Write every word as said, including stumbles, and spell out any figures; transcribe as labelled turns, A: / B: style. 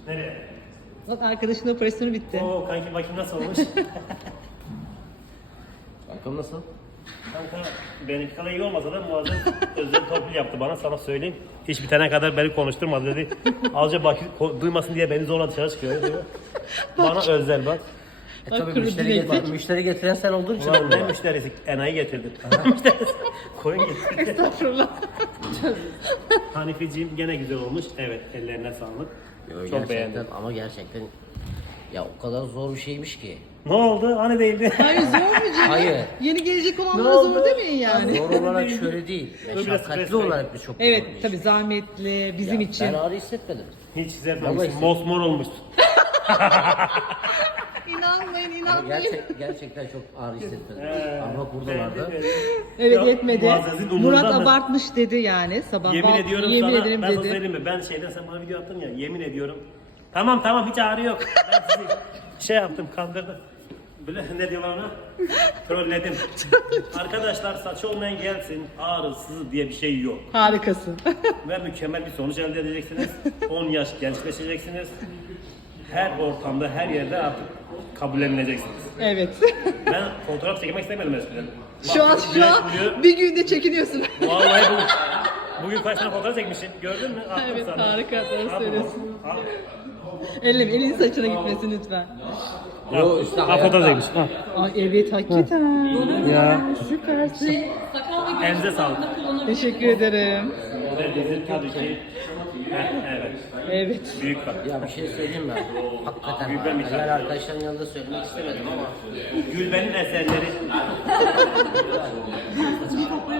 A: Nereye?
B: Bak arkadaşın operasyonu bitti.
A: Oo kanki bakayım nasıl olmuş?
C: Bakalım nasıl?
A: Kanka benimki kadar iyi olmasa da muazzam özel torpil yaptı bana, sana söyleyeyim. Hiç bitene kadar beni konuşturmadı dedi. Azıcık bak duymasın diye beni zorla dışarı çıkıyor diyor. Bana özel bak.
C: E
B: Bak,
C: tabii
B: kuru
C: müşteri,
B: bilezik.
C: get- müşteri getiren sen olduğun için
A: Ulan
C: oluyor.
A: ne müşterisi? Enayi getirdim. Müşterisi. Koyun getirdim.
B: Estağfurullah.
A: Hanifeciğim gene güzel olmuş. Evet, ellerine sağlık.
C: Yo,
A: Çok
C: gerçekten,
A: beğendim.
C: ama gerçekten ya o kadar zor bir şeymiş ki.
A: Ne oldu? Hani değildi?
B: Hayır zor mu canım?
C: Hayır.
B: Yeni gelecek
A: Ne
B: olanlara
A: oldu?
B: zor demeyin yani.
C: Zor olarak şöyle değil.
A: Biraz
C: Meşakkatli
A: stresli.
C: olarak biz çok
B: Evet
C: zor bir iş.
B: tabii zahmetli bizim
C: Ya
B: için.
C: Ben ağrı hissetmedim.
A: Hiç güzel
C: Vallahi
A: olmuş. Mosmor olmuş.
B: İnanmayın
C: Ama
B: inanmayın.
C: gerçek, gerçekten çok ağrı hissetmedim.
A: Ee,
C: Ama buradalardı.
B: Evet
A: Ya,
B: yetmedi.
A: Muazzez'in umurunda
B: Murat
A: mı?
B: abartmış dedi yani sabah.
A: Yemin
B: Bak,
A: ediyorum
B: yemin
A: sana,
B: ederim
A: ben sana
B: dedi.
A: söyleyeyim mi? Ben şeyden sen bana video attın ya, yemin ediyorum. Tamam tamam hiç ağrı yok. Ben sizi şey yaptım, kandırdım. Böyle ne diyorlar ona? Trolledim. Arkadaşlar saç olmayan gelsin, ağrısız diye bir şey yok.
B: Harikasın.
A: Ve mükemmel bir sonuç elde edeceksiniz. on yaş gençleşeceksiniz. Her ortamda, her yerde artık kabullenileceksiniz.
B: Evet.
A: Ben fotoğraf çekmek istemedim eskiden.
B: Şu an
A: Bak,
B: şu an
A: güneş vuruyor.
B: bir günde çekiniyorsun.
A: Vallahi bugün, bugün kaç tane fotoğraf çekmişsin, gördün mü? Attım
B: Evet,
A: sana.
B: harika, doğru
A: Al,
B: söylüyorsun.
A: al.
B: Elim elin saçına gitmesin lütfen.
C: Yo, üstüne
A: Al, fotoğraf çekmiş. Al.
B: Ay evet hakikaten.
A: Ya.
B: Süpersin.
A: Elinize sağlık.
B: Teşekkür ederim.
A: Ve bizim tabii ki. Heh, evet.
B: Evet.
A: Büyük kat.
C: Ya bir şey söyleyeyim mi? Hakikaten
A: Gülben bir
C: diğer
A: tane.
C: arkadaşların yanında söylemek istemedim ama
A: Gülben'in eserleri.